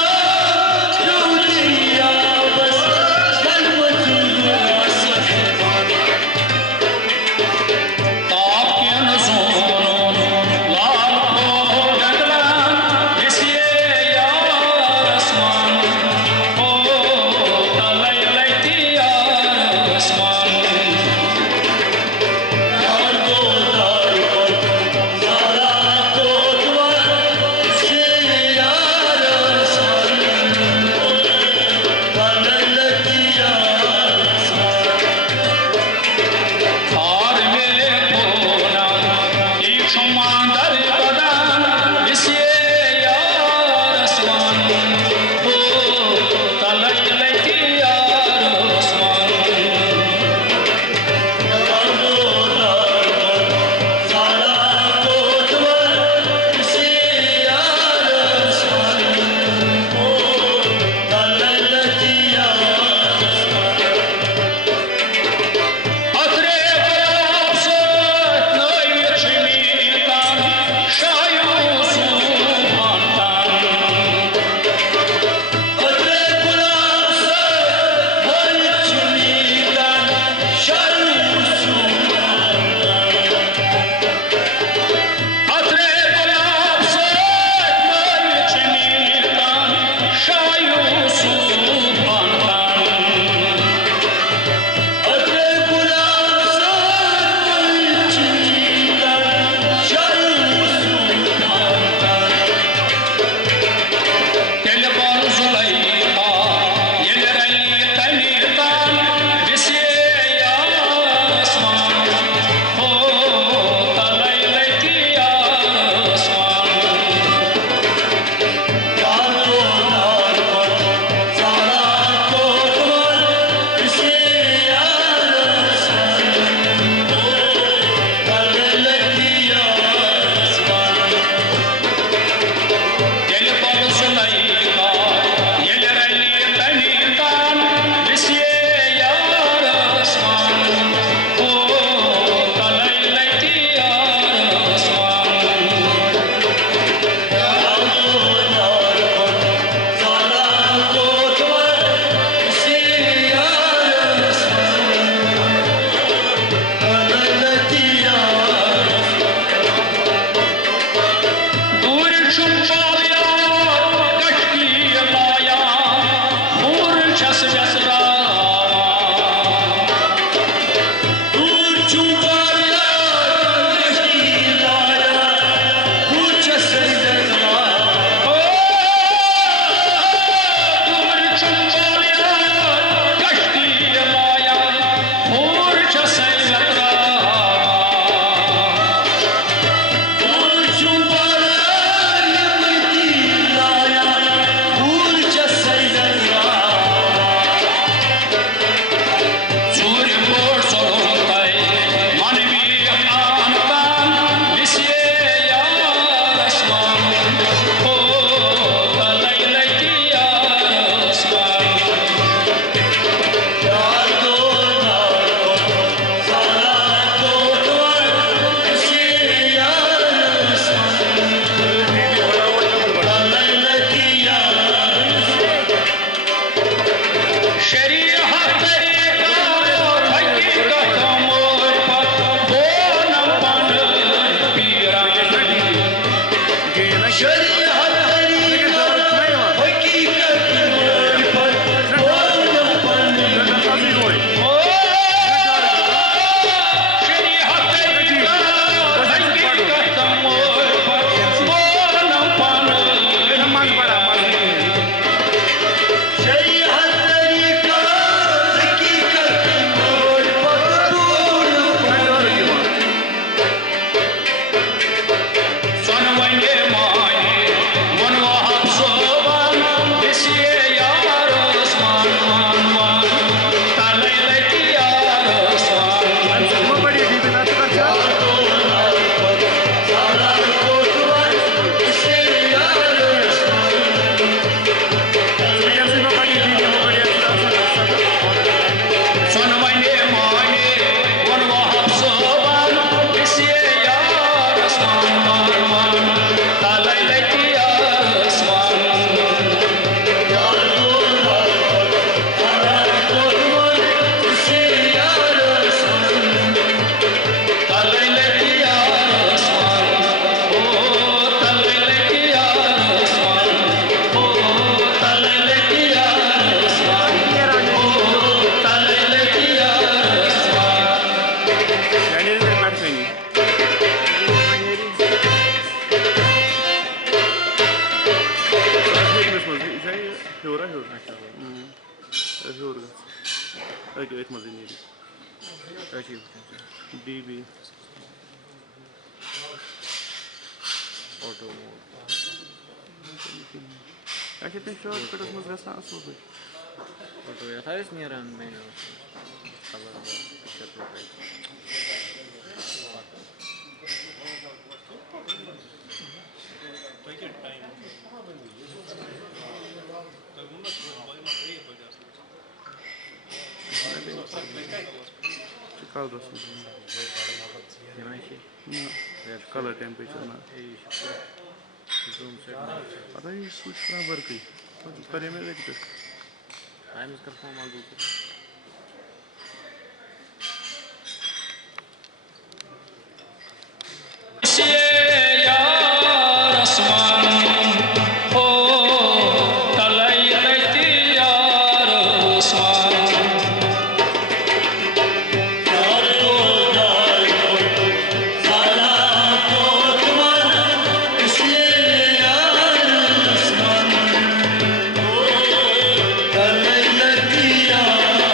DB auto mode. Actually, I think shortcut is much less also. Auto ya tha isme run mein color picture profile. Take your time. Color color temperature na zoom set pata hi switch kara work hi kare mein dekh time iska form al do Latiya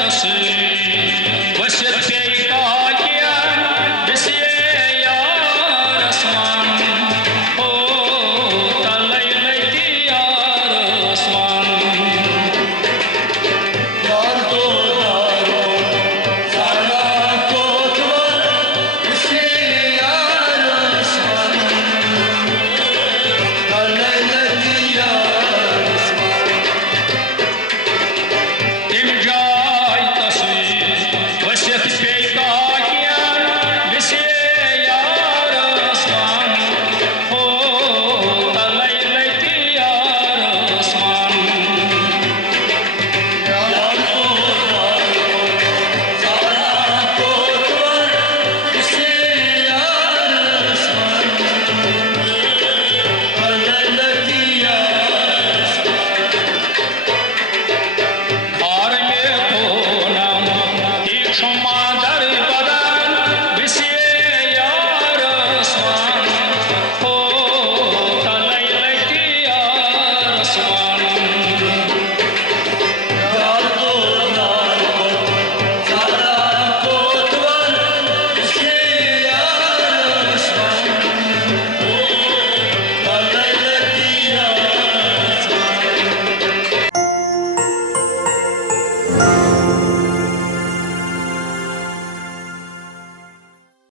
तसे